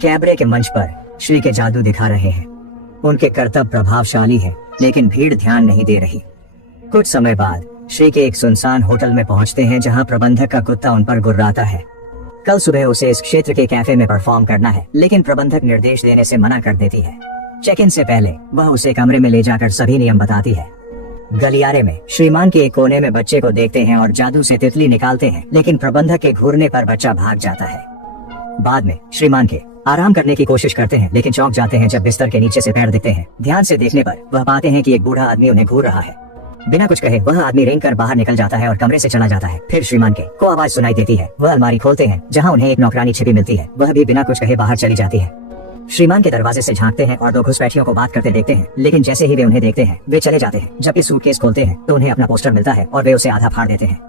Cabaret के मंच पर श्री के जादू दिखा रहे हैं। उनके करतब प्रभावशाली है, लेकिन भीड़ ध्यान नहीं दे रही। कुछ समय बाद श्री के एक सुनसान होटल में पहुंचते हैं जहां प्रबंधक का कुत्ता उन पर गुर्राता है। कल सुबह उसे इस क्षेत्र के कैफे में परफॉर्म करना है, लेकिन प्रबंधक निर्देश देने से मना कर देती है। चेक इन से पहले वह उसे कमरे में ले जाकर सभी नियम बताती है। गलियारे में श्रीमान के एक कोने में बच्चे को देखते हैं और जादू से तितली निकालते हैं, लेकिन प्रबंधक के घूरने पर बच्चा भाग जाता है। बाद में श्रीमान के आराम करने की कोशिश करते हैं, लेकिन चौंक जाते हैं जब बिस्तर के नीचे से पैर दिखते हैं। ध्यान से देखने पर वह पाते हैं कि एक बूढ़ा आदमी उन्हें घूर रहा है। बिना कुछ कहे वह आदमी रेंग कर बाहर निकल जाता है और कमरे से चला जाता है। फिर श्रीमान के को आवाज सुनाई देती है। वह अलमारी खोलते हैं जहां उन्हें एक नौकरानी छिपी मिलती है। वह भी बिना कुछ कहे बाहर चली जाती है। श्रीमान के दरवाजे से झांकते हैं और दो घुसपैठियों को बात करते देखते हैं, लेकिन जैसे ही वे उन्हें देखते हैं वे चले जाते हैं। जब ये सूटकेस खोलते हैं तो उन्हें अपना पोस्टर मिलता है और वे उसे आधा फाड़ देते हैं।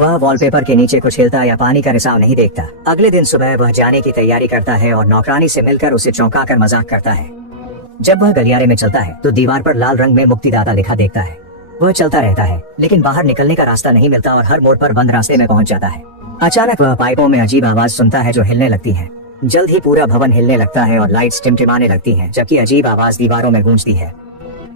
वह वॉलपेपर के नीचे कुछ हिलता या पानी का रिसाव नहीं देखता। अगले दिन सुबह वह जाने की तैयारी करता है और नौकरानी से मिलकर उसे चौंका कर मजाक करता है। जब वह गलियारे में चलता है तो दीवार पर लाल रंग में मुक्तिदाता लिखा देखता है। वह चलता रहता है, लेकिन बाहर निकलने का रास्ता नहीं मिलता और हर मोड़ पर बंद रास्ते में पहुंच जाता है। अचानक वह पाइपों में अजीब आवाज सुनता है जो हिलने लगती है। जल्द ही पूरा भवन हिलने लगता है और लाइट्स टिमटिमाने लगती हैं, जबकि अजीब आवाज दीवारों में गूंजती है।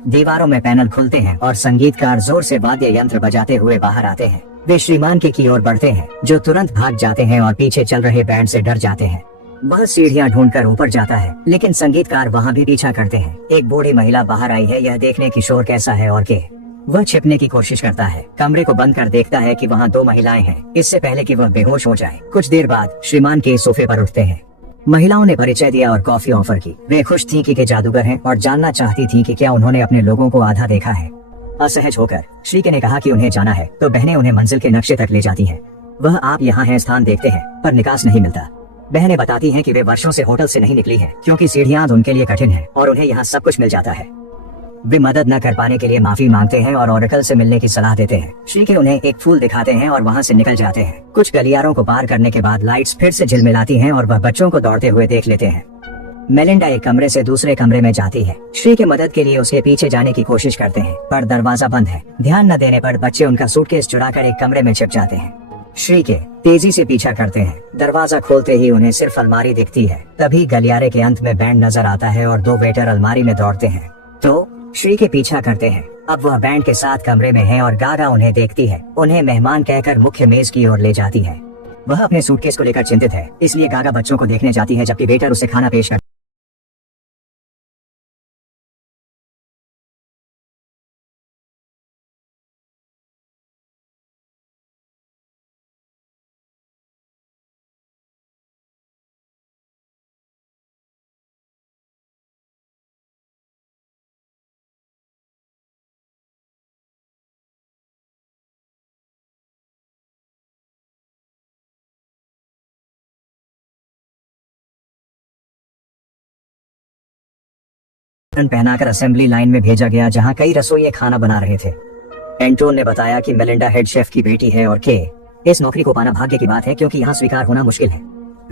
दीवारों में पैनल खुलते हैं और संगीतकार जोर से वाद्य यंत्र बजाते हुए बाहर आते हैं। वे श्रीमान के की ओर बढ़ते हैं, जो तुरंत भाग जाते हैं और पीछे चल रहे बैंड से डर जाते हैं। वह सीढ़ियां ढूंढकर ऊपर जाता है, लेकिन संगीतकार वहां भी पीछा करते हैं। एक बूढ़ी महिला बाहर आई है, यह देखने की शोर कैसा है और के वह छिपने की कोशिश करता है। कमरे को बंद कर देखता है कि वहाँ दो महिलाएं हैं, इससे पहले कि वह बेहोश हो जाए। कुछ देर बाद श्रीमान के सोफे पर उठते हैं। महिलाओं ने परिचय दिया और कॉफी ऑफर की। वे खुश थीं कि जादूगर हैं और जानना चाहती थीं कि क्या उन्होंने अपने लोगों को आधा देखा है। असहज होकर श्री के ने कहा कि उन्हें जाना है, तो बहनें उन्हें मंजिल के नक्शे तक ले जाती हैं। वह आप यहाँ हैं स्थान देखते हैं, पर निकास नहीं मिलता। बहनें बताती हैं कि वे वर्षों से होटल से नहीं निकली हैं, क्योंकि सीढ़ियां उनके लिए कठिन है और उन्हें यहाँ सब कुछ मिल जाता है। वे मदद न कर पाने के लिए माफी मांगते हैं और ओरेकल से मिलने की सलाह देते हैं। श्री के उन्हें एक फूल दिखाते हैं और वहाँ से निकल जाते हैं। कुछ गलियारों को पार करने के बाद लाइट्स फिर से झिलमिलाती हैं और वह बच्चों को दौड़ते हुए देख लेते हैं। मेलिंडा एक कमरे से दूसरे कमरे में जाती है। श्री के मदद के लिए उसके पीछे जाने की कोशिश करते हैं, पर दरवाजा बंद है। ध्यान न देने पर बच्चे उनका सूटकेस चुराकर एक कमरे में छिप जाते हैं। श्री के तेजी से पीछा करते हैं। दरवाजा खोलते ही उन्हें सिर्फ अलमारी दिखती है। तभी गलियारे के अंत में बैंड नजर आता है और दो वेटर अलमारी में दौड़ते हैं, तो श्री के पीछा करते हैं। अब वह बैंड के साथ कमरे में है और गागा उन्हें देखती है। उन्हें मेहमान कहकर मुख्य मेज की ओर ले जाती है। वह अपने सूटकेस को लेकर चिंतित है, इसलिए गागा बच्चों को देखने जाती है, जबकि वेटर उसे खाना पेश कर पहनाकर असेंबली लाइन में भेजा गया, जहां कई रसोइये खाना बना रहे थे। एंटोन ने बताया कि मेलिंडा हेड शेफ की बेटी है और के इस नौकरी को पाना भाग्य की बात है, क्योंकि यहाँ स्वीकार होना मुश्किल है।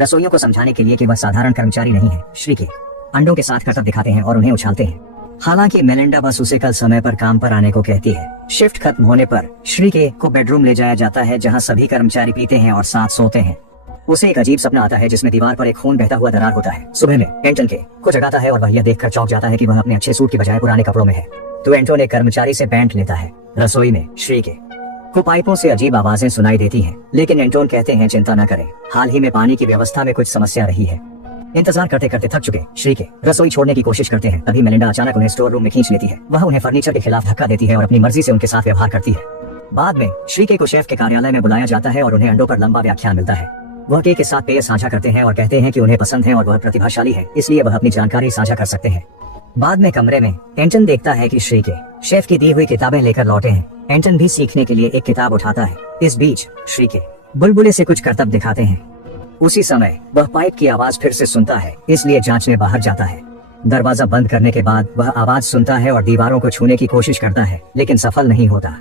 रसोइयों को समझाने के लिए कि वह साधारण कर्मचारी नहीं है। श्री के अंडों के साथ करतब दिखाते हैं और उन्हें उछालते हैं। हालांकि मेलिंडा बस उसे कल समय पर काम पर आने को कहती है। शिफ्ट खत्म होने पर श्री के को बेडरूम ले जाया जाता है, जहाँ सभी कर्मचारी पीते हैं और साथ सोते हैं। उसे एक अजीब सपना आता है जिसमें दीवार पर एक खून बहता हुआ दरार होता है। सुबह में एंटन के को जगाता है और वह यह देखकर चौंक जाता है कि वह अपने अच्छे सूट की बजाय पुराने कपड़ों में है। तो एंटोन एक कर्मचारी से पैंट लेता है। रसोई में श्री के को पाइपों से अजीब आवाजें सुनाई देती हैं, लेकिन एंटोन कहते हैं चिंता न करें, हाल ही में पानी की व्यवस्था में कुछ समस्या रही है। इंतजार करते करते थक चुके श्री के रसोई छोड़ने की कोशिश करते हैं। तभी मेलिंडा अचानक उन्हें स्टोर रूम में खींच लेती है। वह उन्हें फर्नीचर के खिलाफ धक्का देती है और अपनी मर्जी से उनके साथ व्यवहार करती है। बाद में श्री के को शेफ के कार्यालय में बुलाया जाता है और उन्हें अंडों पर लंबा व्याख्यान मिलता है। वह के साथ पेय साझा करते हैं और कहते हैं कि उन्हें पसंद है और वह प्रतिभाशाली है, इसलिए वह अपनी जानकारी साझा कर सकते हैं। बाद में कमरे में एंटन देखता है कि श्री के शेफ की दी हुई किताबें लेकर लौटे हैं। एंटन भी सीखने के लिए एक किताब उठाता है। इस बीच श्री के बुलबुले से कुछ करतब दिखाते हैं। उसी समय वह पाइप की आवाज फिर से सुनता है, इसलिए जांचने बाहर जाता है। दरवाजा बंद करने के बाद वह आवाज सुनता है और दीवारों को छूने की कोशिश करता है, लेकिन सफल नहीं होता।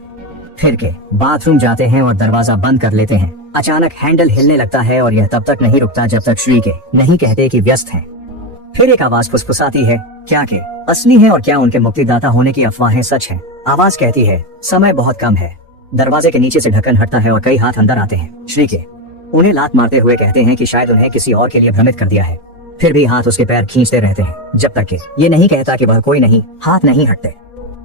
फिर के बाथरूम जाते हैं और दरवाजा बंद कर लेते हैं। अचानक हैंडल हिलने लगता है और यह तब तक नहीं रुकता जब तक श्री के नहीं कहते कि व्यस्त हैं। फिर एक आवाज फुसफुसाती है, क्या के असली है और क्या उनके मुक्तिदाता होने की अफवाहें सच हैं? आवाज कहती है, समय बहुत कम है। दरवाजे के नीचे से ढक्कन हटता है और कई हाथ अंदर आते हैं। श्री के उन्हें लात मारते हुए कहते हैं कि शायद उन्हें किसी और के लिए भ्रमित कर दिया है। फिर भी हाथ उसके पैर खींचते रहते हैं जब तक कि ये नहीं कहता कि वह कोई नहीं, हाथ नहीं हटते।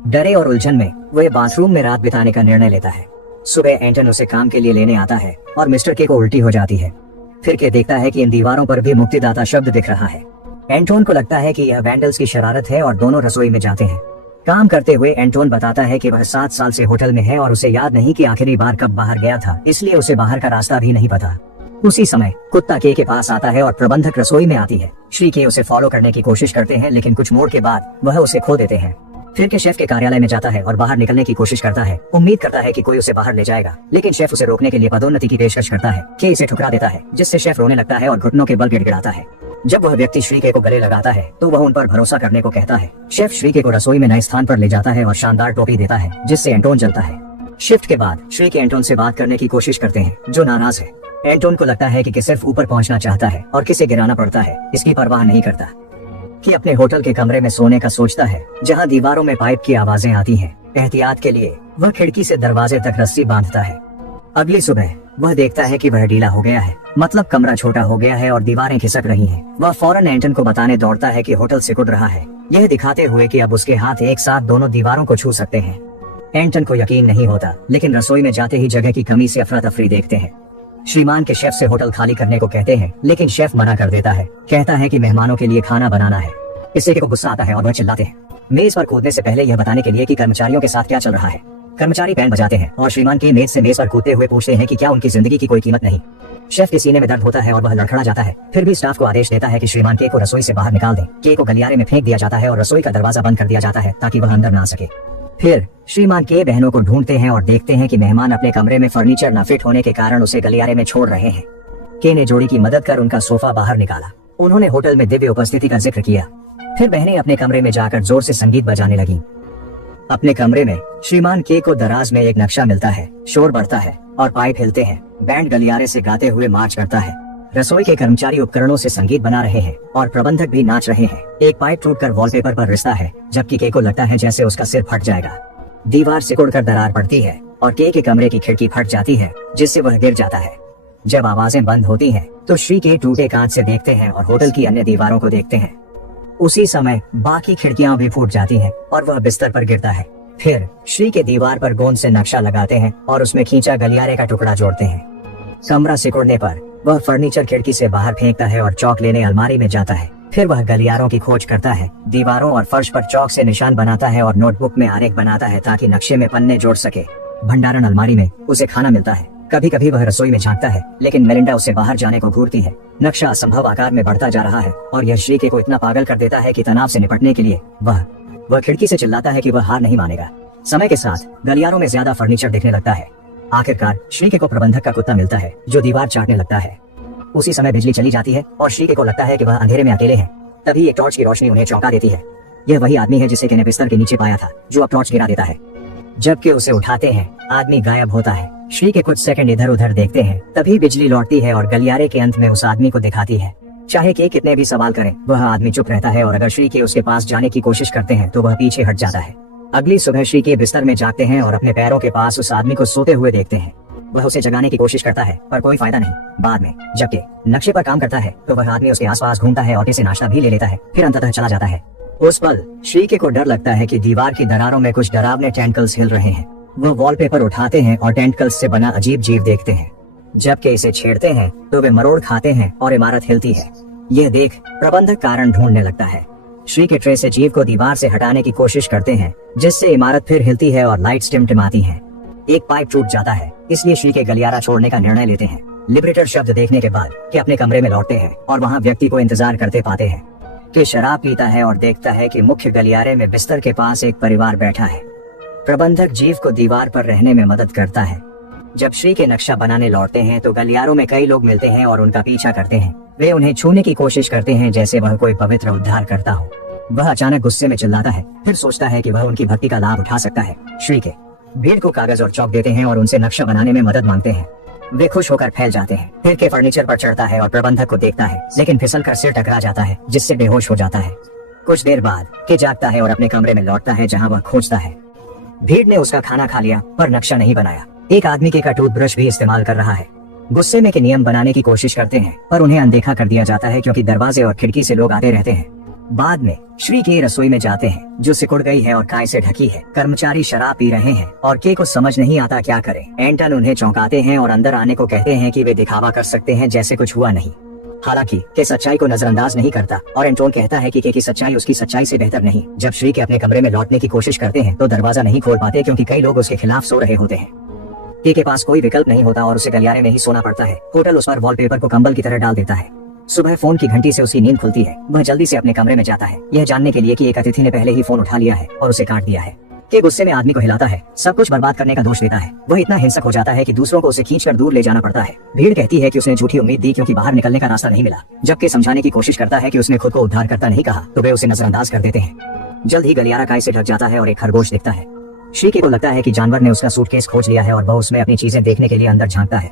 डरे और उलझन में वह बाथरूम में रात बिताने का निर्णय लेता है। सुबह एंटन उसे काम के लिए लेने आता है और मिस्टर के को उल्टी हो जाती है। फिर के देखता है कि इन दीवारों पर भी मुक्तिदाता शब्द दिख रहा है। एंटोन को लगता है कि यह वैंडल्स की शरारत है और दोनों रसोई में जाते हैं। काम करते हुए एंटोन बताता है कि वह 7 साल से होटल में है और उसे याद नहीं कि आखिरी बार कब बाहर गया था, इसलिए उसे बाहर का रास्ता भी नहीं पता। उसी समय कुत्ता के पास आता है और प्रबंधक रसोई में आती है। श्री के उसे फॉलो करने की कोशिश करते हैं, लेकिन कुछ मोड़ के बाद वह उसे खो देते हैं। फिर के शेफ के कार्यालय में जाता है और बाहर निकलने की कोशिश करता है। उम्मीद करता है कि कोई उसे बाहर ले जाएगा, लेकिन शेफ उसे रोकने के लिए पदोन्नति की पेशकश करता है। के इसे ठुकरा देता है, जिससे शेफ रोने लगता है और घुटनों के बल गिड़गिड़ाता है। जब वह व्यक्ति श्री के को गले लगाता है तो वह उन पर भरोसा करने को कहता है। शेफ श्री के को रसोई में नए स्थान पर ले जाता है और शानदार टोपी देता है, जिससे एंटोन जलता है। शिफ्ट के बाद श्री के एंटोन से बात करने की कोशिश करते हैं, जो नाराज है। एंटोन को लगता है कि सिर्फ ऊपर पहुंचना चाहता है और किसे गिराना पड़ता है इसकी परवाह नहीं करता। कि अपने होटल के कमरे में सोने का सोचता है, जहां दीवारों में पाइप की आवाजें आती हैं। एहतियात के लिए वह खिड़की से दरवाजे तक रस्सी बांधता है। अगली सुबह वह देखता है कि वह ढीला हो गया है, मतलब कमरा छोटा हो गया है और दीवारें खिसक रही हैं। वह फौरन एंटन को बताने दौड़ता है कि होटल सिकुड़ रहा है, यह दिखाते हुए कि अब उसके हाथ एक साथ दोनों दीवारों को छू सकते हैं। एंटन को यकीन नहीं होता, लेकिन रसोई में जाते ही जगह की कमी से अफरा तफरी देखते हैं। श्रीमान के शेफ से होटल खाली करने को कहते हैं, लेकिन शेफ मना कर देता है। कहता है कि मेहमानों के लिए खाना बनाना है। इससे को गुस्सा आता है और वह चिल्लाते हैं। मेज पर कूदने से पहले यह बताने के लिए कि कर्मचारियों के साथ क्या चल रहा है। कर्मचारी बैंड बजाते हैं और श्रीमान की मेज से मेज पर कूदते हुए पूछते हैं कि क्या उनकी जिंदगी की कोई कीमत नहीं। शेफ के सीने में दर्द होता है और वह लड़खड़ा जाता है। फिर भी स्टाफ को आदेश देता है कि श्रीमान के को रसोई से बाहर निकाल दें। के को गलियारे में फेंक दिया जाता है और रसोई का दरवाजा बंद कर दिया जाता है ताकि वह अंदर ना आ सके। फिर श्रीमान के बहनों को ढूंढते हैं और देखते हैं कि मेहमान अपने कमरे में फर्नीचर न फिट होने के कारण उसे गलियारे में छोड़ रहे हैं। के ने जोड़ी की मदद कर उनका सोफा बाहर निकाला। उन्होंने होटल में दिव्य उपस्थिति का जिक्र किया। फिर बहनें अपने कमरे में जाकर जोर से संगीत बजाने लगी। अपने कमरे में श्रीमान के को दराज में एक नक्शा मिलता है। शोर बढ़ता है और पाइप हिलते हैं। बैंड गलियारे से गाते हुए मार्च करता है। रसोई के कर्मचारी उपकरणों से संगीत बना रहे हैं और प्रबंधक भी नाच रहे हैं। एक पाइप टूटकर वॉलपेपर पर रिसता है, जबकि के को लगता है जैसे उसका सिर फट जाएगा। दीवार सिकुड़कर दरार पड़ती है और के कमरे की खिड़की फट जाती है, जिससे वह गिर जाता है। जब आवाजें बंद होती हैं, तो श्री के टूटे कांच से देखते हैं और होटल की अन्य दीवारों को देखते हैं। उसी समय बाकी खिड़कियां भी फूट जाती हैं और वह बिस्तर पर गिरता है। फिर श्री के दीवार पर गोंद से नक्शा लगाते हैं और उसमें खींचा गलियारे का टुकड़ा जोड़ते हैं। कमरा सिकुड़ने पर वह फर्नीचर खिड़की से बाहर फेंकता है और चौक लेने अलमारी में जाता है। फिर वह गलियारों की खोज करता है, दीवारों और फर्श पर चौक से निशान बनाता है और नोटबुक में आरेख बनाता है ताकि नक्शे में पन्ने जोड़ सके। भंडारण अलमारी में उसे खाना मिलता है। कभी कभी वह रसोई में झांकता है, लेकिन मेलिंडा उसे बाहर जाने को घूरती है। नक्शा असंभव आकार में बढ़ता जा रहा है और यह श्री के को इतना पागल कर देता है कि तनाव से निपटने के लिए वह खिड़की से चिल्लाता है कि वह हार नहीं मानेगा। समय के साथ गलियारों में ज्यादा फर्नीचर दिखने लगता है। आखिरकार श्री के को प्रबंधक का कुत्ता मिलता है, जो दीवार चाटने लगता है। उसी समय बिजली चली जाती है और श्री के को लगता है कि वह अंधेरे में अकेले हैं। तभी एक टॉर्च की रोशनी उन्हें चौंका देती है। यह वही आदमी है जिसे के ने बिस्तर के नीचे पाया था, जो अब टॉर्च गिरा देता है। जबकि उसे उठाते हैं, आदमी गायब होता है। श्री के कुछ सेकंड इधर उधर देखते हैं, तभी बिजली लौटती है और गलियारे के अंत में उस आदमी को दिखाती है। चाहे के कितने भी सवाल करें, वह आदमी चुप रहता है और अगर श्री के उसके पास जाने की कोशिश करते हैं तो वह पीछे हट जाता है। अगली सुबह श्री के बिस्तर में जागते हैं और अपने पैरों के पास उस आदमी को सोते हुए देखते हैं। वह उसे जगाने की कोशिश करता है, पर कोई फायदा नहीं। बाद में जबकि नक्शे पर काम करता है तो वह आदमी उसके आसपास घूमता है और किसी नाश्ता भी ले लेता है, फिर अंततः चला जाता है। उस पल श्री के को डर लगता है कि दीवार की दरारों में कुछ डरावने टेंटकल्स हिल रहे हैं। वह वॉलपेपर उठाते हैं और टेंटकल्स से बना अजीब जीव देखते हैं। जबकि इसे छेड़ते हैं तो वे मरोड़ खाते हैं और इमारत हिलती है। यह देख प्रबंधक कारण ढूंढने लगता है। श्री के ट्रे से जीव को दीवार से हटाने की कोशिश करते हैं, जिससे इमारत फिर हिलती है और लाइट्स टिमटिमाती हैं। एक पाइप टूट जाता है, इसलिए श्री के गलियारा छोड़ने का निर्णय लेते हैं। लिबरेटर शब्द देखने के बाद के अपने कमरे में लौटते हैं और वहाँ व्यक्ति को इंतजार करते पाते हैं। कि शराब पीता है और देखता है कि मुख्य गलियारे में बिस्तर के पास एक परिवार बैठा है। प्रबंधक जीव को दीवार पर रहने में मदद करता है। जब श्री के नक्शा बनाने लौटते हैं तो गलियारों में कई लोग मिलते हैं और उनका पीछा करते हैं। वे उन्हें छूने की कोशिश करते हैं जैसे वह कोई पवित्र उद्धार करता हो। वह अचानक गुस्से में चिल्लाता है, फिर सोचता है कि वह उनकी भक्ति का लाभ उठा सकता है। श्री के भीड़ को कागज और चौक देते हैं और उनसे नक्शा बनाने में मदद मांगते हैं। वे खुश होकर फैल जाते हैं। फिर के फर्नीचर पर चढ़ता है और प्रबंधक को देखता है, लेकिन फिसल कर सिर टकरा जाता है, जिससे बेहोश हो जाता है। कुछ देर बाद के जागता है और अपने कमरे में लौटता है, जहाँ वह खोजता है। भीड़ ने उसका खाना खा लिया पर नक्शा नहीं बनाया। एक आदमी के का टूथब्रश भी इस्तेमाल कर रहा है। गुस्से में के नियम बनाने की कोशिश करते हैं पर उन्हें अनदेखा कर दिया जाता है क्योंकि दरवाजे और खिड़की से लोग आते रहते हैं। बाद में श्री के रसोई में जाते हैं जो सिकुड़ गई है और काई से ढकी है। कर्मचारी शराब पी रहे हैं और के को समझ नहीं आता क्या करें। एंटन उन्हें चौंकाते हैं और अंदर आने को कहते हैं कि वे दिखावा कर सकते हैं जैसे कुछ हुआ नहीं। हालांकि के सच्चाई को नजरअंदाज नहीं करता और एंटोन कहता है कि के की सच्चाई उसकी सच्चाई से बेहतर नहीं। जब श्री के अपने कमरे में लौटने की कोशिश करते हैं तो दरवाजा नहीं खोल पाते क्योंकि कई लोग उसके खिलाफ सो रहे होते हैं। के पास कोई विकल्प नहीं होता और उसे गलियारे में ही सोना पड़ता है। होटल उस पर वॉलपेपर को कंबल की तरह डाल देता है। सुबह फोन की घंटी से उसकी नींद खुलती है। वह जल्दी से अपने कमरे में जाता है यह जानने के लिए कि एक अतिथि ने पहले ही फोन उठा लिया है और उसे काट दिया है। के गुस्से में आदमी को हिलाता है, सब कुछ बर्बाद करने का दोष देता है। वह इतना हिंसक हो जाता है कि दूसरों को उसे खींचकर दूर ले जाना पड़ता है। भीड़ कहती है कि उसने झूठी उम्मीद दी क्योंकि बाहर निकलने का रास्ता नहीं मिला। जब के समझाने की कोशिश करता है कि उसने खुद को उद्धार करता नहीं कहा तो वे उसे नजरअंदाज कर देते हैं। जल्द ही गलियारा काई से ढक जाता है और एक खरगोश दिखता है। श्री के को लगता है कि जानवर ने उसका सूटकेस खोज लिया है और वह उसमें अपनी चीजें देखने के लिए अंदर झांकता है।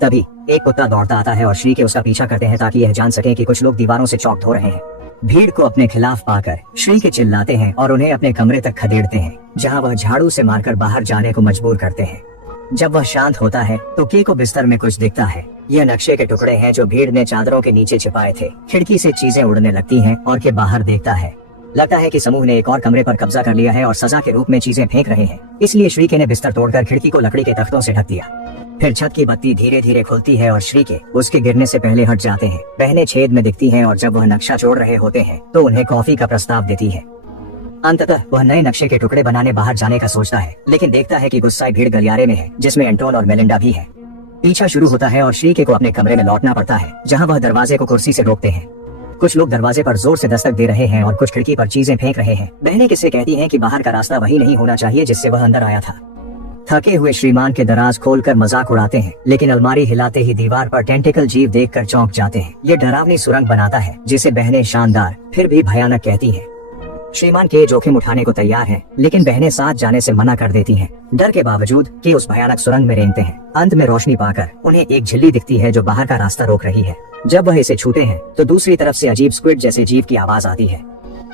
तभी एक कुत्ता दौड़ता आता है और श्री के उसका पीछा करते हैं ताकि यह जान सके कि कुछ लोग दीवारों से चौक धो रहे हैं। भीड़ को अपने खिलाफ पाकर श्री के चिल्लाते हैं और उन्हें अपने कमरे तक खदेड़ते हैं जहां वह झाड़ू से मारकर बाहर जाने को मजबूर करते हैं। जब वह शांत होता है तो के को बिस्तर में कुछ दिखता है। यह नक्शे के टुकड़े हैं जो भीड़ ने चादरों के नीचे छिपाए थे। खिड़की से चीजें उड़ने लगती हैं और के बाहर देखता है। लगता है कि समूह ने एक और कमरे पर कब्जा कर लिया है और सजा के रूप में चीजें फेंक रहे हैं। इसलिए श्री के ने बिस्तर तोड़कर खिड़की को लकड़ी के तख्तों से ढक दिया। फिर छत की बत्ती धीरे धीरे खुलती है और श्री के उसके गिरने से पहले हट जाते हैं। बहनें छेद में दिखती हैं और जब वह नक्शा जोड़ रहे होते हैं तो उन्हें कॉफी का प्रस्ताव देती है। अंततः वह नए नक्शे के टुकड़े बनाने बाहर जाने का सोचता है लेकिन देखता है कि गुस्साई भीड़ गलियारे में है जिसमें एंटोन और मेलिंडा भी है। पीछा शुरू होता है और श्री के को अपने कमरे में लौटना पड़ता है जहाँ वह दरवाजे को कुर्सी से रोकते हैं। कुछ लोग दरवाजे पर जोर से दस्तक दे रहे हैं और कुछ खिड़की पर चीजें फेंक रहे हैं। बहनें किससे कहती हैं कि बाहर का रास्ता वही नहीं होना चाहिए जिससे वह अंदर आया था। थके हुए श्रीमान के दराज खोलकर मजाक उड़ाते हैं लेकिन अलमारी हिलाते ही दीवार पर टेंटिकल जीव देखकर चौंक जाते हैं। ये डरावनी सुरंग बनाता है जिसे बहनें शानदार फिर भी भयानक कहती हैं। श्रीमान के जोखिम उठाने को तैयार हैं लेकिन बहनें साथ जाने से मना कर देती हैं। डर के बावजूद के उस भयानक सुरंग में रेंगते हैं। अंत में रोशनी पाकर उन्हें एक झिल्ली दिखती है जो बाहर का रास्ता रोक रही है। जब वह इसे छूते हैं तो दूसरी तरफ से अजीब स्क्विड जैसे जीव की आवाज आती है।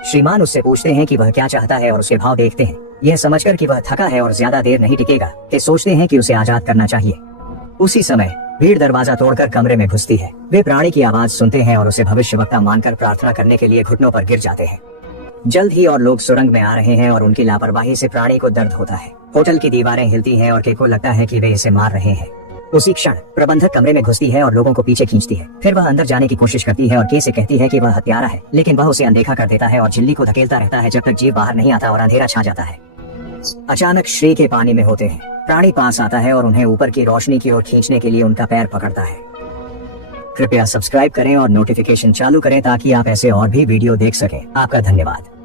श्रीमान उससे पूछते हैं कि वह क्या चाहता है और उसके भाव देखते हैं। यह समझकर कि वह थका है और ज्यादा देर नहीं टिकेगा के सोचते हैं कि उसे आजाद करना चाहिए। उसी समय भीड़ दरवाजा तोड़कर कमरे में घुसती है। वे प्राणी की आवाज सुनते हैं और उसे भविष्यवक्ता मानकर प्रार्थना करने के लिए घुटनों पर गिर जाते हैं। जल्द ही और लोग सुरंग में आ रहे हैं और उनकी लापरवाही से प्राणी को दर्द होता है। होटल की दीवारें हिलती हैं और के को लगता है कि वे इसे मार रहे हैं। उसी क्षण प्रबंधक कमरे में घुसती है और लोगों को पीछे खींचती है। फिर वह अंदर जाने की कोशिश करती है और के से कहती है कि वह हत्यारा है लेकिन वह उसे अनदेखा कर देता है और झिल्ली को धकेलता रहता है जब तक जीव बाहर नहीं आता और अंधेरा छा जाता है। अचानक श्री के पानी में होते हैं। प्राणी पास आता है और उन्हें ऊपर की रोशनी की ओर खींचने के लिए उनका पैर पकड़ता है। कृपया सब्सक्राइब करें और नोटिफिकेशन चालू करें ताकि आप ऐसे और भी वीडियो देख सकें। आपका धन्यवाद।